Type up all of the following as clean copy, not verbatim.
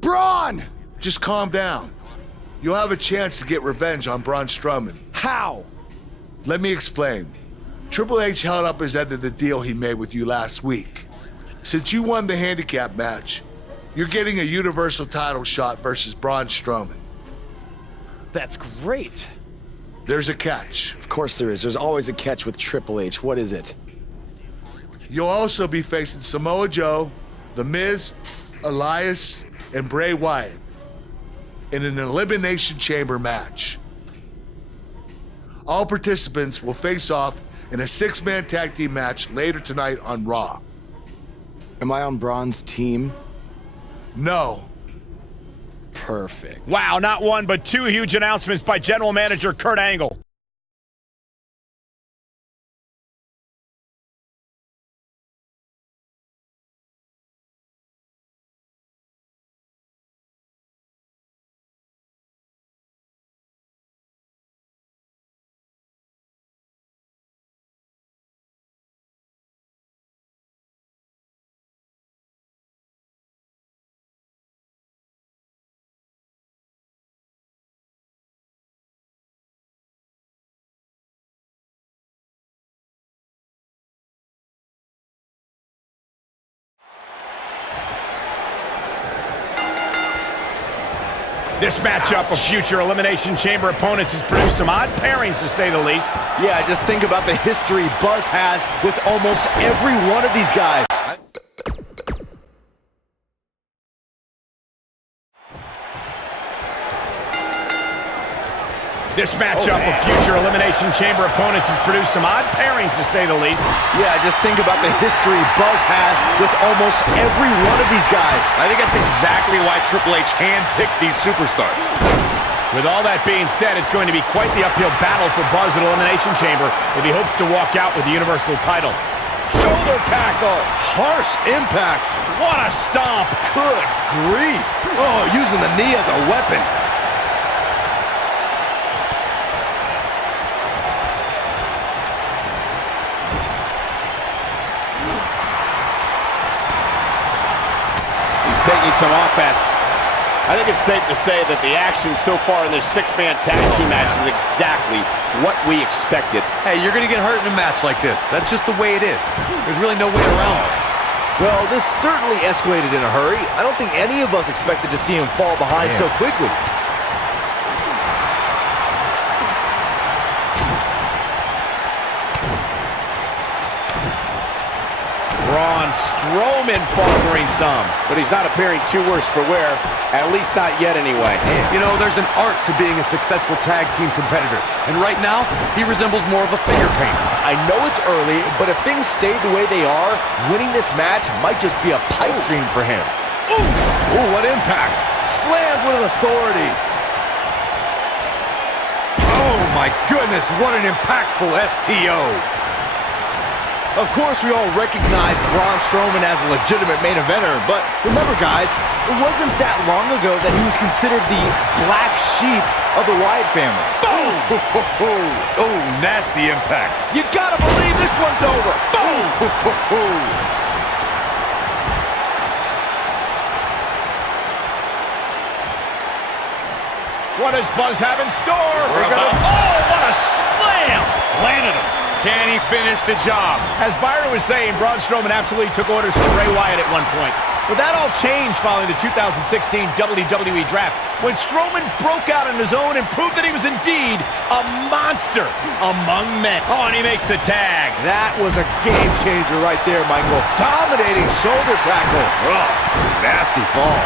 Braun! Just calm down. You'll have a chance to get revenge on Braun Strowman. How? Let me explain. Triple H held up his end of the deal he made with you last week. Since you won the handicap match, you're getting a Universal title shot versus Braun Strowman. That's great. There's a catch. Of course there is. There's always a catch with Triple H. What is it? You'll also be facing Samoa Joe, The Miz, Elias, and Bray Wyatt in an Elimination Chamber match. All participants will face off in a 6-man tag team match later tonight on Raw. Am I on Braun's team? No. Perfect. Wow, not one, but two huge announcements by General Manager Kurt Angle. This matchup of future Elimination Chamber opponents has produced some odd pairings, to say the least. Yeah, just think about the history Buzz has with almost every one of these guys. This matchup of future Elimination Chamber opponents has produced some odd pairings, to say the least. Yeah, just think about the history Buzz has with almost every one of these guys. I think that's exactly why Triple H handpicked these superstars. With all that being said, it's going to be quite the uphill battle for Buzz at Elimination Chamber if he hopes to walk out with the Universal title. Shoulder tackle. Harsh impact. What a stomp! Good grief. Oh, using the knee as a weapon. Taking some offense. I think it's safe to say that the action so far in this 6-man tag team match is exactly what we expected. Hey, you're going to get hurt in a match like this. That's just the way it is. There's really no way around it. Well, this certainly escalated in a hurry. I don't think any of us expected to see him fall behind so quickly. Braun Strowman faltering some. But he's not appearing too worse for wear, at least not yet anyway. You know, there's an art to being a successful tag team competitor. And right now, he resembles more of a finger painter. I know it's early, but if things stay the way they are, winning this match might just be a pipe dream for him. Ooh, what impact. Slammed with authority. Oh my goodness, what an impactful STO. Of course, we all recognize Braun Strowman as a legitimate main eventer, but remember, guys, it wasn't that long ago that he was considered the black sheep of the Wyatt family. Boom! Oh, nasty impact. You gotta believe this one's over. Boom! What does Buzz have in store? Oh, what a slam! Landed him. Can he finish the job? As Byron was saying, Braun Strowman absolutely took orders from Bray Wyatt at one point. But that all changed following the 2016 WWE Draft, when Strowman broke out on his own and proved that he was indeed a monster among men. Oh, and he makes the tag. That was a game changer right there, Michael. Dominating shoulder tackle. Oh, nasty fall.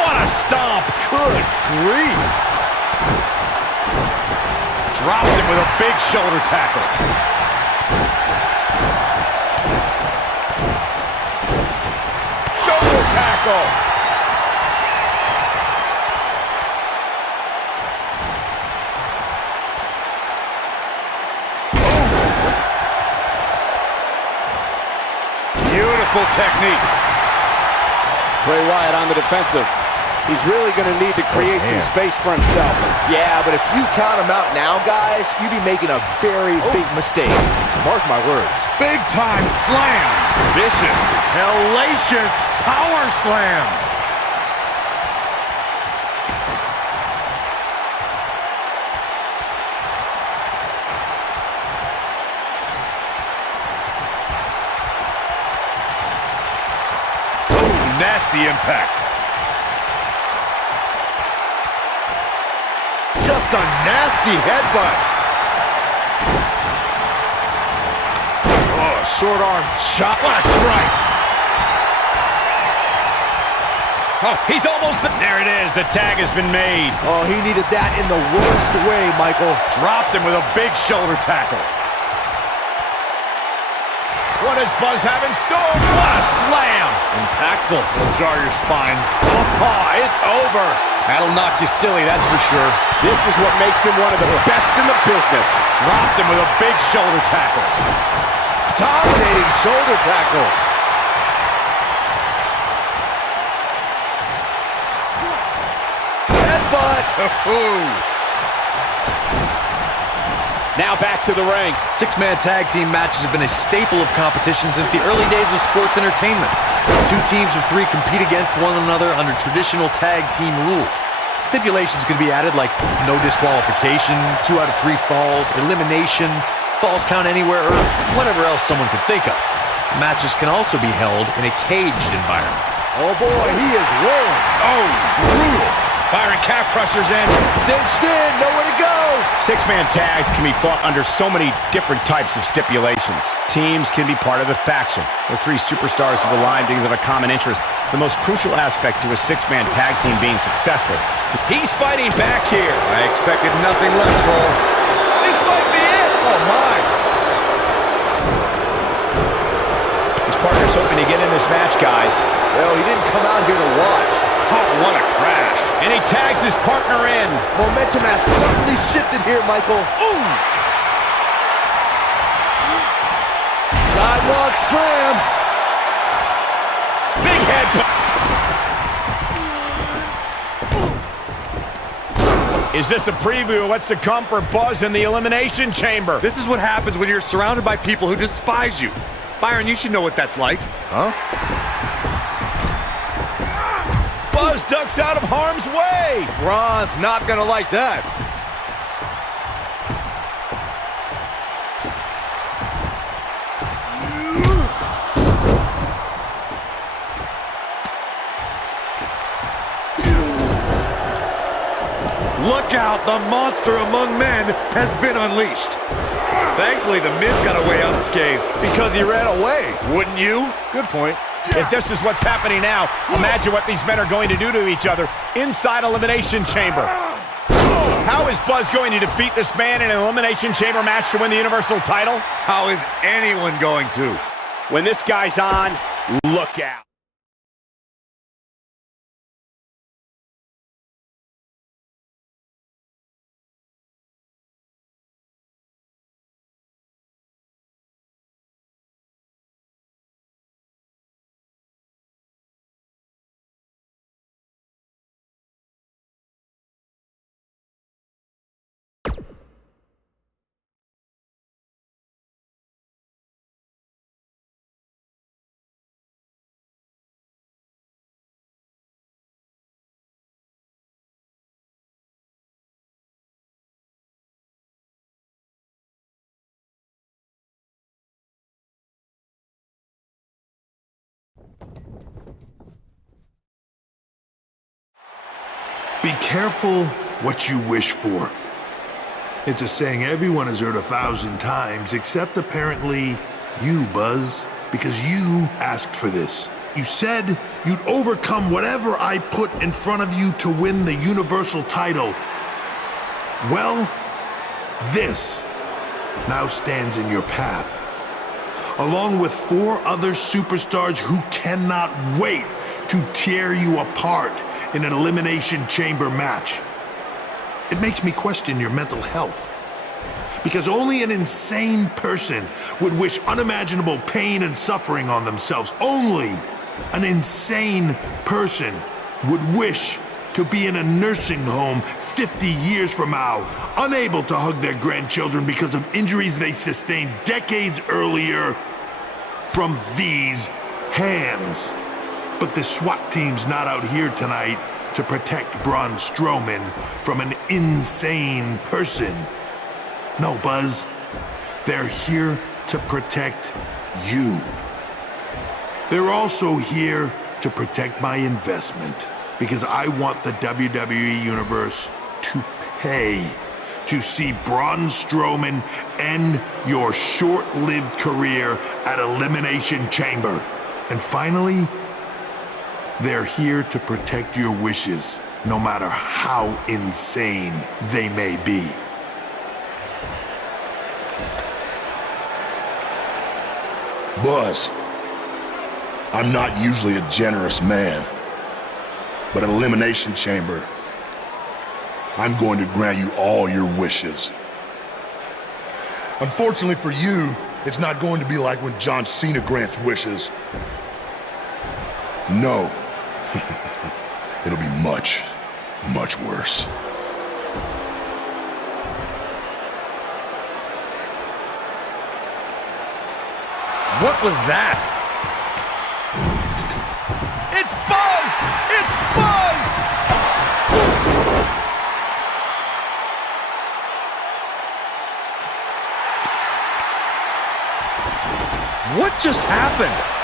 What a stomp. Good grief. Dropped him with a big shoulder tackle. Shoulder tackle. Beautiful technique. Bray Wyatt on the defensive. He's really going to need to create some space for himself. Yeah, but if you count him out now, guys, you'd be making a very big mistake. Mark my words. Big time slam. Vicious. Hellacious power slam. the impact. Just a nasty headbutt. Oh, short arm shot. What a strike. Oh, he's almost there. It is. The tag has been made. Oh, he needed that in the worst way, Michael. Dropped him with a big shoulder tackle. What does Buzz have in store? What a slam. Impactful. It'll jar your spine. Oh, it's over. That'll knock you silly, that's for sure. This is what makes him one of the best in the business. Dropped him with a big shoulder tackle. Dominating shoulder tackle. Headbutt. Now back to the ring. Six-man tag team matches have been a staple of competition since the early days of sports entertainment. Two teams of three compete against one another under traditional tag team rules. Stipulations can be added like no disqualification, 2 out of 3 falls, elimination, falls count anywhere, or whatever else someone could think of. Matches can also be held in a caged environment. Oh boy, he is rolling. Oh, brutal. Byron calf crushers in. Cinched in, nowhere to go. Six-man tags can be fought under so many different types of stipulations. Teams can be part of a faction, where 3 superstars have aligned because of a common interest. The most crucial aspect to a six-man tag team being successful. He's fighting back here. I expected nothing less, Cole. This might be it. Oh, my. His partner's hoping to get in this match, guys. Well, he didn't come out here to watch. Oh, what a crash. And he tags his partner in. Momentum has certainly shifted here, Michael. Ooh! Sidewalk slam. Big head. Is this a preview of what's to come for Buzz in the Elimination Chamber? This is what happens when you're surrounded by people who despise you. Byron, you should know what that's like. Huh? Buzz ducks out of harm's way. Braun's not gonna like that. Look out, the monster among men has been unleashed. Thankfully, the Miz got away unscathed. Because he ran away. Wouldn't you? Good point. If this is what's happening now, imagine what these men are going to do to each other inside Elimination Chamber. How is Buzz going to defeat this man in an Elimination Chamber match to win the Universal title? How is anyone going to? When this guy's on, look out. Be careful what you wish for. It's a saying everyone has heard 1,000 times, except apparently you, Buzz, because you asked for this. You said you'd overcome whatever I put in front of you to win the Universal title. Well, this now stands in your path, along with 4 other superstars who cannot wait to tear you apart in an Elimination Chamber match. It makes me question your mental health, because only an insane person would wish unimaginable pain and suffering on themselves. Only an insane person would wish to be in a nursing home 50 years from now, unable to hug their grandchildren because of injuries they sustained decades earlier from these hands. But the SWAT team's not out here tonight to protect Braun Strowman from an insane person. No, Buzz. They're here to protect you. They're also here to protect my investment because I want the WWE Universe to pay to see Braun Strowman end your short-lived career at Elimination Chamber. And finally, they're here to protect your wishes, no matter how insane they may be. Buzz, I'm not usually a generous man, but at Elimination Chamber, I'm going to grant you all your wishes. Unfortunately for you, it's not going to be like when John Cena grants wishes. No. It'll be much, much worse. What was that? It's Buzz! It's Buzz! What just happened?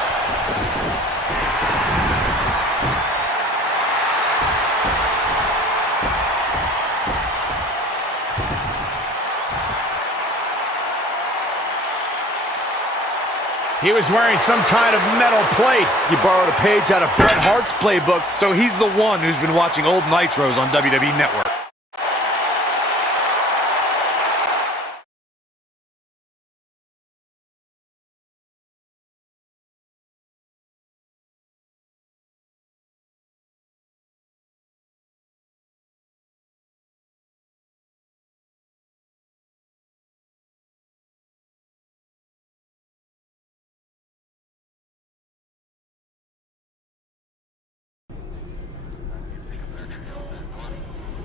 He was wearing some kind of metal plate. You borrowed a page out of Bret Hart's playbook. So he's the one who's been watching old Nitros on WWE Network.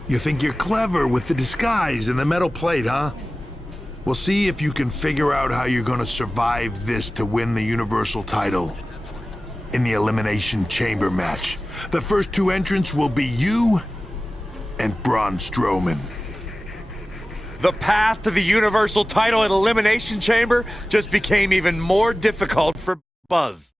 You think you're clever with the disguise and the metal plate, huh? We'll see if you can figure out how you're gonna survive this to win the Universal title in the Elimination Chamber match. The first two entrants will be you and Braun Strowman. The path to the Universal title at Elimination Chamber just became even more difficult for Buzz.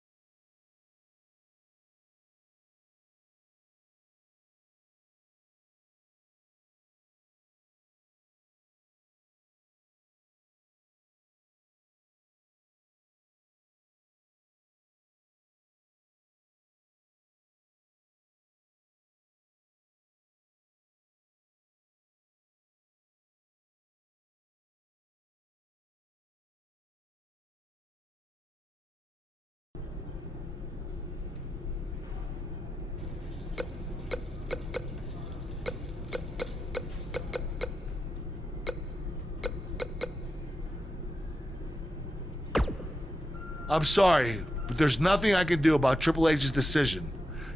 I'm sorry, but there's nothing I can do about Triple H's decision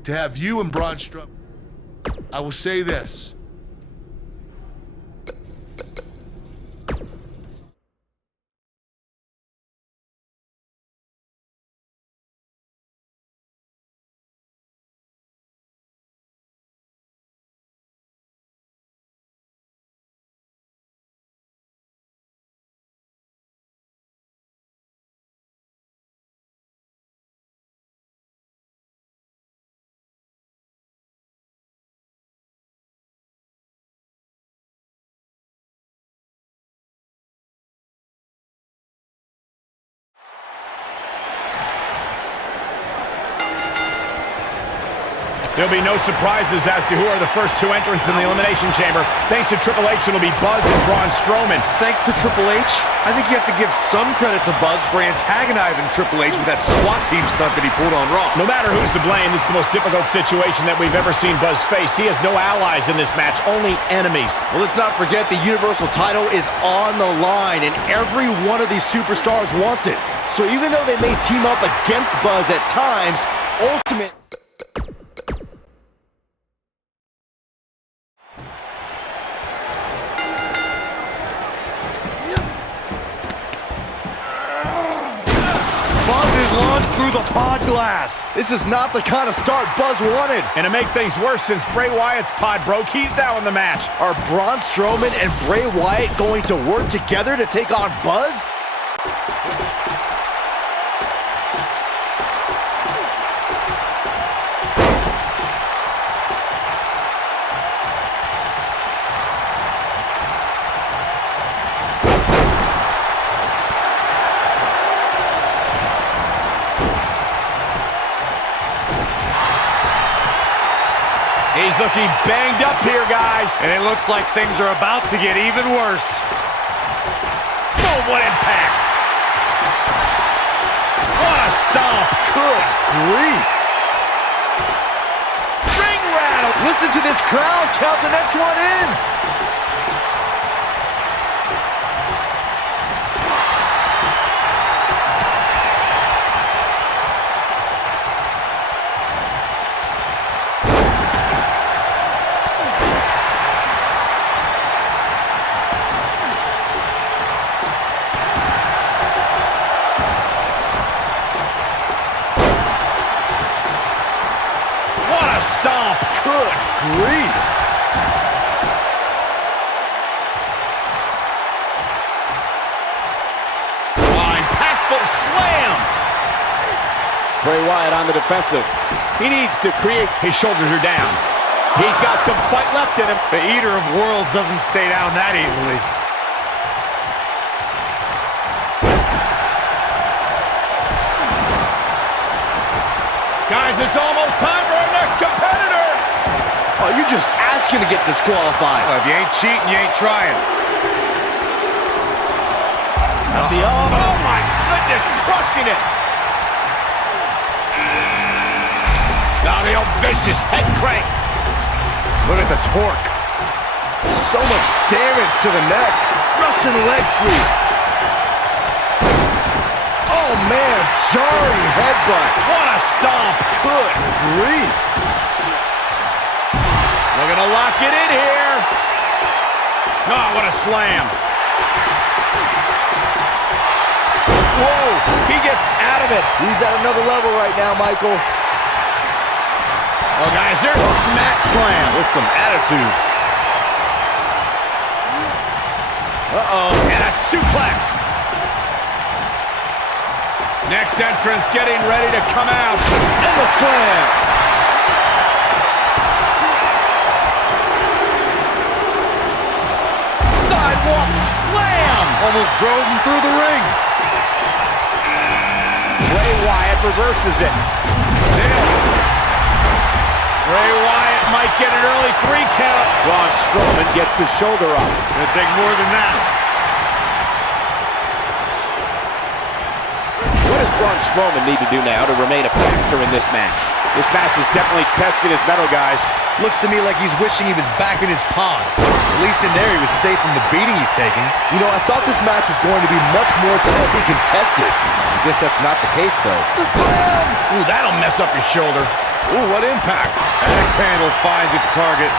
to have you and Braun Strowman. I will say this. There'll be no surprises as to who are the first two entrants in the Elimination Chamber. Thanks to Triple H, it'll be Buzz and Braun Strowman. Thanks to Triple H, I think you have to give some credit to Buzz for antagonizing Triple H with that SWAT team stunt that he pulled on Raw. No matter who's to blame, this is the most difficult situation that we've ever seen Buzz face. He has no allies in this match, only enemies. Well, let's not forget the Universal title is on the line, and every one of these superstars wants it. So even though they may team up against Buzz at times, ultimate... Launched through the pod glass. This is not the kind of start Buzz wanted. And to make things worse, since Bray Wyatt's pod broke, he's now in the match. Are Braun Strowman and Bray Wyatt going to work together to take on Buzz? He's looking banged up here, guys. And it looks like things are about to get even worse. Boom, what impact. What a stomp. Good grief. Ring rattle. Listen to this crowd count the next one in. Stomp. Good grief. Impactful slam. Bray Wyatt on the defensive. He needs to create. His shoulders are down. He's got some fight left in him. The Eater of Worlds doesn't stay down that easily. Guys, it's almost time for our next competitor. Oh, you're just asking to get disqualified. Well, if you ain't cheating, you ain't trying. Oh my goodness, crushing it. Now the old vicious head crank. Look at the torque. So much damage to the neck. Russian leg sweep. Oh man, jarring headbutt. What a stomp. Good grief. Looking to lock it in here. Oh, what a slam. Whoa, he gets out of it. He's at another level right now, Michael. Oh, guys, there's a mat slam. With some attitude. Uh-oh, and a suplex. Next entrance getting ready to come out. And the slam. Sidewalk slam. Almost drove him through the ring. Bray Wyatt reverses it. Bray Wyatt might get an early 3 count. Braun Strowman gets the shoulder up. Gonna take more than that. What does Braun Strowman need to do now to remain a factor in this match? This match has definitely tested his mettle, guys. Looks to me like he's wishing he was back in his pond. At least in there he was safe from the beating he's taking. You know, I thought this match was going to be much more tightly contested. I guess that's not the case, though. The slam! Ooh, that'll mess up your shoulder. Ooh, what impact. Axe handle finds its target.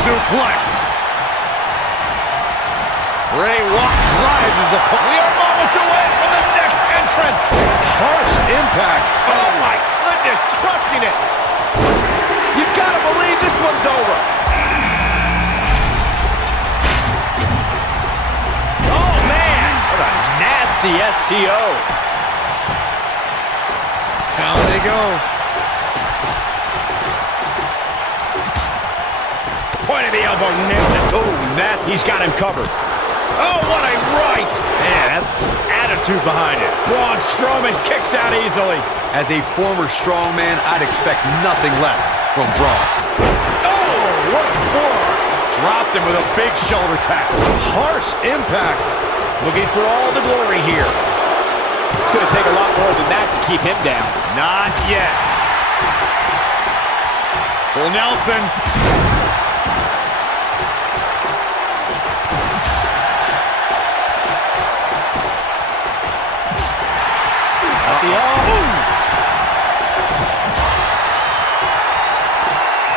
Suplex. Bray Wyatt drives his opponent. We are moments away from the next entrance. Harsh impact. Oh my goodness, crushing it. You gotta believe this one's over. Oh man, what a nasty STO. Down they go. Point of the elbow, nailed it. Oh, that, he's got him covered. Oh, what a right. Man, that's attitude behind it. Braun Strowman kicks out easily. As a former strongman, I'd expect nothing less from Braun. Oh, what a forearm. Dropped him with a big shoulder tap. Harsh impact. Looking for all the glory here. It's going to take a lot more than that to keep him down. Not yet. Full Nelson. At the elbow.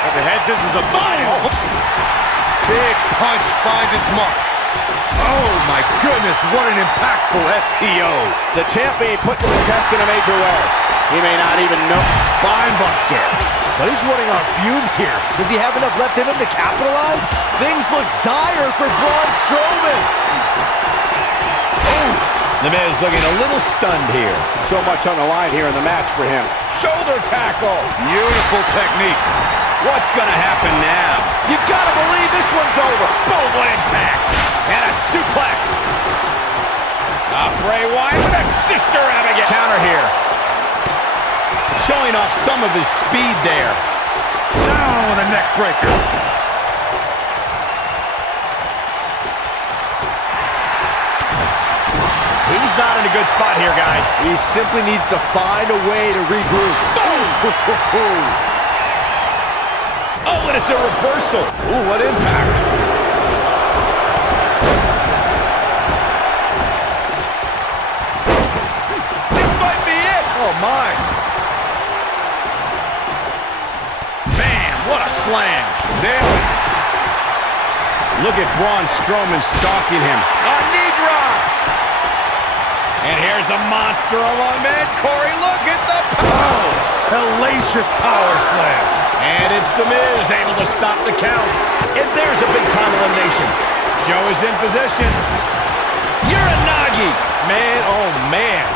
The head scissors are biting. Big punch finds its mark. Oh my goodness, what an impactful STO. The champ being put to the test in a major way. He may not even know. Spine buster. But he's running on fumes here. Does he have enough left in him to capitalize? Things look dire for Braun Strowman. Oh, The Miz looking a little stunned here. So much on the line here in the match for him. Shoulder tackle. Beautiful technique. What's gonna happen now? You gotta believe this one's over. Boom, what impact. And a suplex. Bray Wyatt with a sister Abigail. Counter here. Showing off some of his speed there. Down with a neck breaker. He's not in a good spot here, guys. He simply needs to find a way to regroup. Boom! Oh, and it's a reversal. Ooh, what impact. This might be it. Oh, my. Bam, what a slam. Nailed it. Look at Braun Strowman stalking him. A knee drop. And here's the monster among men. Corey, look at the power. Hellacious power slam. And it's The Miz able to stop the count. And there's a big-time elimination. Joe is in position. Uranagi. Man, oh, man.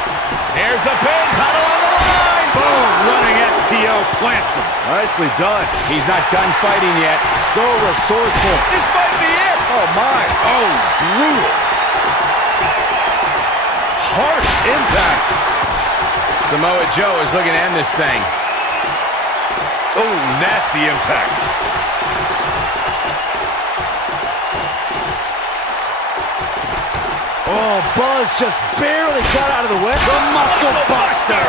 Here's the pin. Title on the line. Boom, running FTO plants him. Nicely done. He's not done fighting yet. So resourceful. This might be it. Oh, my. Oh, brutal. Harsh impact. Samoa Joe is looking to end this thing. Oh, nasty impact. Oh, Buzz just barely got out of the way. The Muscle Buster.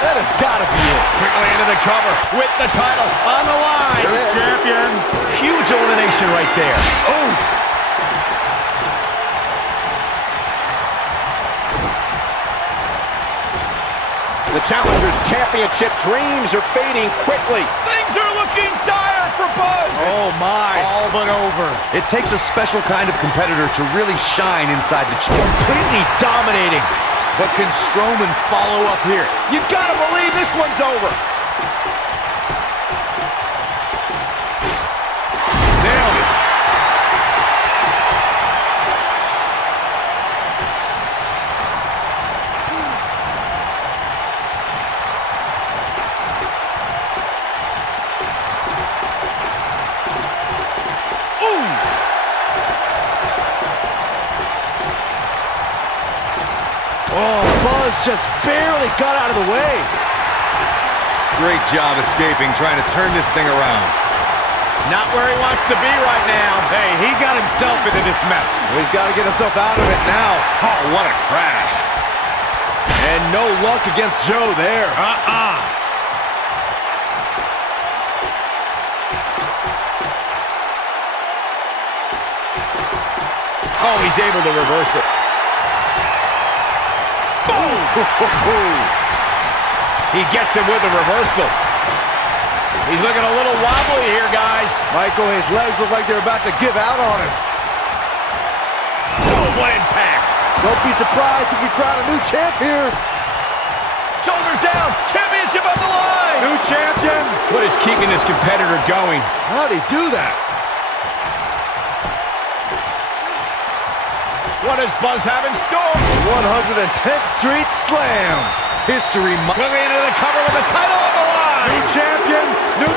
That has got to be it. Quickly into the cover with the title on the line. Champion. Huge elimination right there. Oh. The challenger's championship dreams are fading quickly. Things are looking dire for Buzz. Oh, my. All but over. It takes a special kind of competitor to really shine inside the chair. Completely dominating. But can Strowman follow up here? You gotta believe this one's over. Nailed it. Oh, Buzz just barely got out of the way. Great job escaping, trying to turn this thing around. Not where he wants to be right now. Hey, he got himself into this mess. He's got to get himself out of it now. Oh, what a crash. And no luck against Joe there. Oh, he's able to reverse it. He gets him with a reversal. He's looking a little wobbly here, guys. Michael, his legs look like they're about to give out on him. Oh, what impact. Don't be surprised if we crown a new champ here. Shoulders down. Championship on the line. New champion. What is keeping this competitor going? How'd he do that? What does Buzz have in store? 110th Street Slam. History. Quickly into the cover with the title on the line. New champion.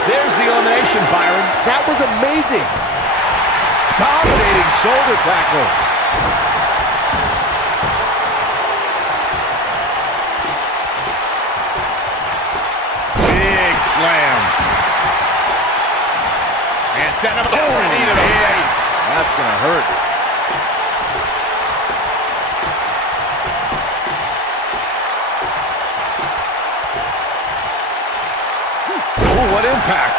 There's the elimination, Byron. That was amazing. Dominating shoulder tackle. Big slam. And setting up a knee to the face. That's going to hurt. Oh, what impact.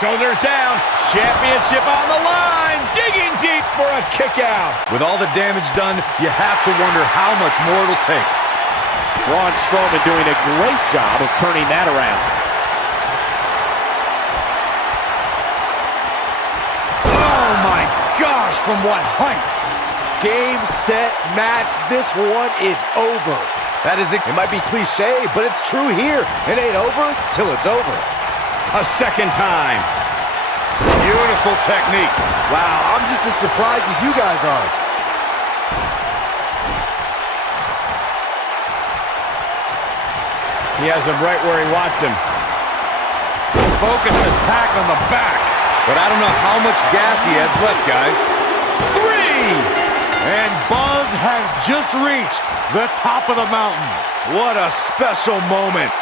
Shoulders down. Championship on the line. Digging deep for a kick out. With all the damage done, you have to wonder how much more it'll take. Braun Strowman doing a great job of turning that around. Oh my gosh, from what heights? Game, set, match. This one is over. That is it. It might be cliche, but it's true here. It ain't over till it's over. A second time. Beautiful technique. Wow, I'm just as surprised as you guys are. He has him right where he wants him. Focused attack on the back. But I don't know how much gas he has left, guys. 3. And Buzz has just reached the top of the mountain. What a special moment.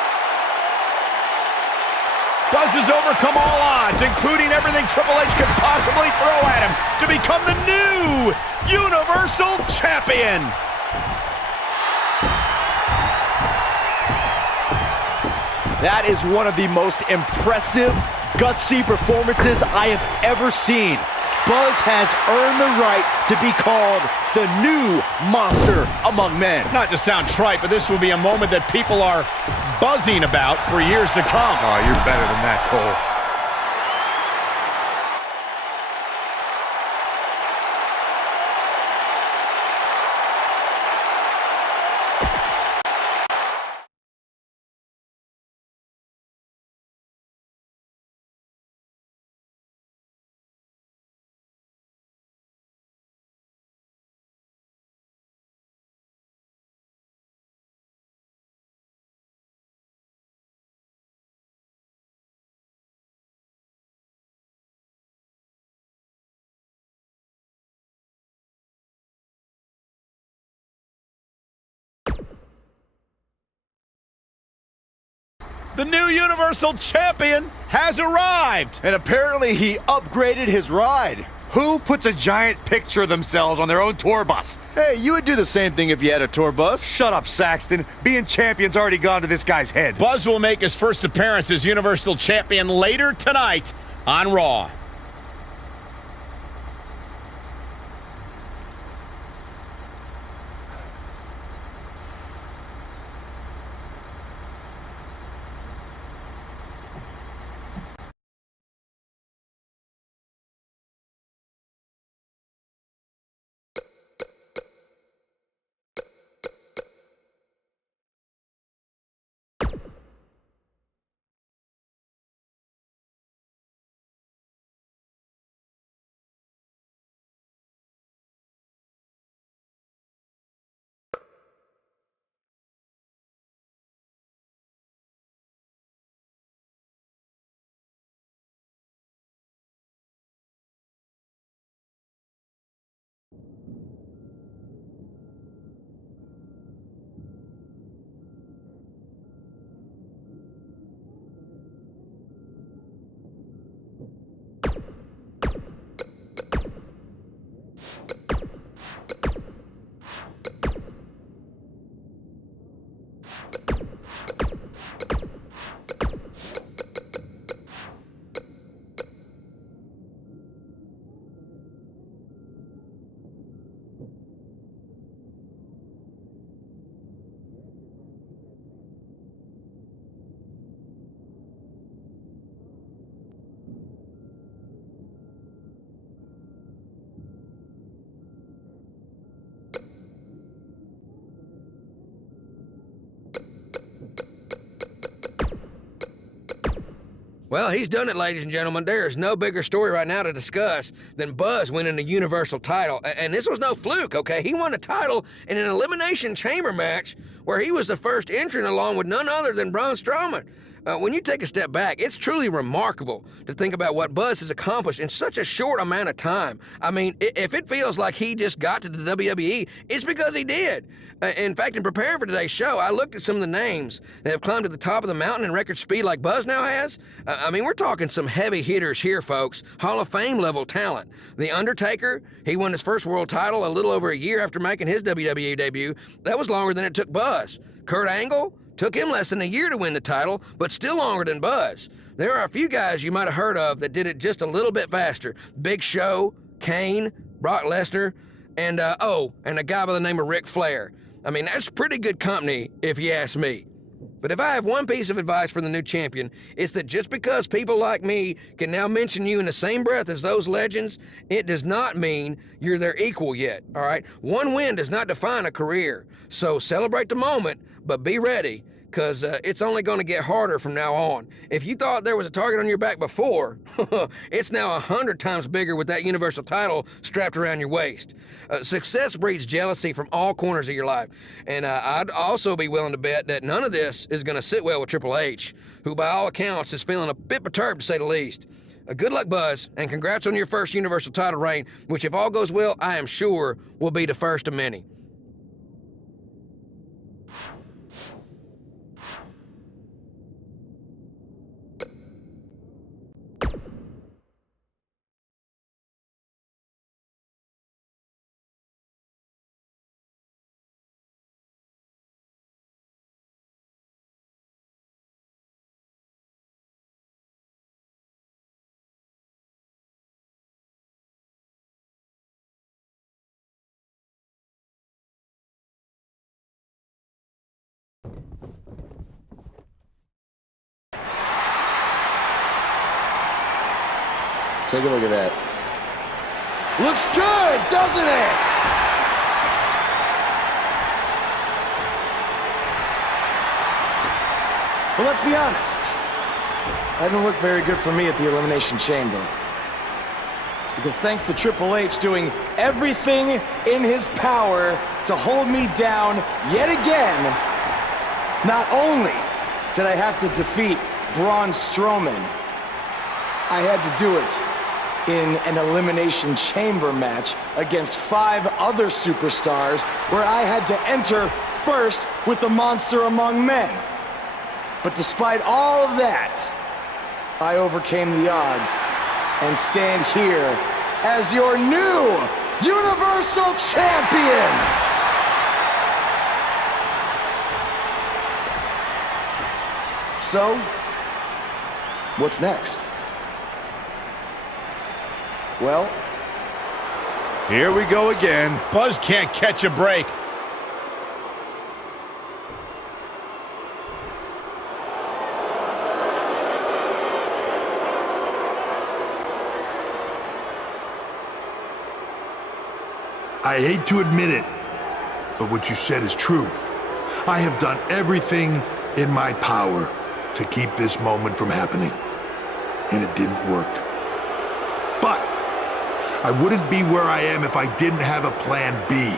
Buzz has overcome all odds, including everything Triple H could possibly throw at him, to become the new Universal Champion. That is one of the most impressive, gutsy performances I have ever seen. Buzz has earned the right to be called the new monster among men. Not to sound trite, but this will be a moment that people are buzzing about for years to come. Oh, you're better than that, Cole. The new Universal Champion has arrived. And apparently he upgraded his ride. Who puts a giant picture of themselves on their own tour bus? Hey, you would do the same thing if you had a tour bus. Shut up, Saxton. Being champion's already gone to this guy's head. Buzz will make his first appearance as Universal Champion later tonight on Raw. Well, he's done it, ladies and gentlemen. There is no bigger story right now to discuss than Buzz winning the Universal title. And this was no fluke, okay? He won a title in an Elimination Chamber match where he was the first entrant along with none other than Braun Strowman. When you take a step back, it's truly remarkable to think about what Buzz has accomplished in such a short amount of time. I mean, if it feels like he just got to the WWE, it's because he did. In fact, in preparing for today's show, I looked at some of the names that have climbed to the top of the mountain in record speed like Buzz now has. I mean, we're talking some heavy hitters here, folks. Hall of Fame level talent. The Undertaker, he won his first world title a little over a year after making his WWE debut. That was longer than it took Buzz. Kurt Angle, took him less than a year to win the title, but still longer than Buzz. There are a few guys you might have heard of that did it just a little bit faster. Big Show, Kane, Brock Lesnar, and a guy by the name of Ric Flair. I mean, that's pretty good company, if you ask me. But if I have one piece of advice for the new champion, it's that just because people like me can now mention you in the same breath as those legends, it does not mean you're their equal yet, all right? One win does not define a career. So celebrate the moment, but be ready, because it's only going to get harder from now on. If you thought there was a target on your back before, it's now 100 times bigger with that Universal title strapped around your waist. Success breeds jealousy from all corners of your life. And I'd also be willing to bet that none of this is going to sit well with Triple H, who by all accounts is feeling a bit perturbed to say the least. Good luck, Buzz, and congrats on your first Universal title reign, which, if all goes well, I am sure will be the first of many. Take a look at that. Looks good, doesn't it? Well, let's be honest. That didn't look very good for me at the Elimination Chamber. Because thanks to Triple H doing everything in his power to hold me down yet again, not only did I have to defeat Braun Strowman, I had to do it in an Elimination Chamber match against 5 other superstars where I had to enter first with the Monster Among Men. But despite all of that, I overcame the odds and stand here as your new Universal Champion! So, what's next? Well, here we go again. Buzz can't catch a break. I hate to admit it, but what you said is true. I have done everything in my power to keep this moment from happening, and it didn't work. But I wouldn't be where I am if I didn't have a plan B,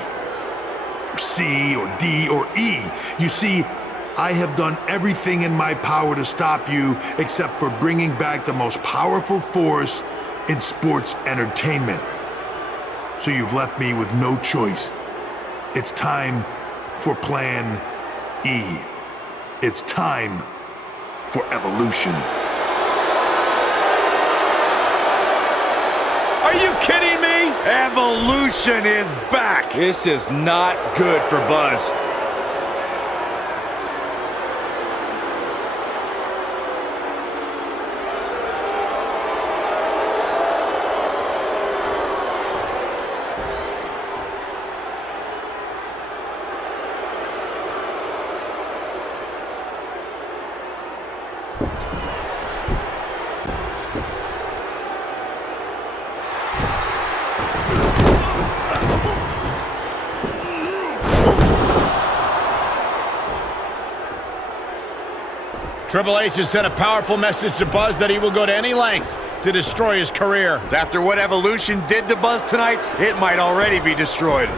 or C, or D, or E. You see, I have done everything in my power to stop you except for bringing back the most powerful force in sports entertainment. So you've left me with no choice. It's time for Plan E. It's time for evolution. Are you kidding me? Evolution is back. This is not good for Buzz. Triple H has sent a powerful message to Buzz that he will go to any lengths to destroy his career. After what Evolution did to Buzz tonight, it might already be destroyed.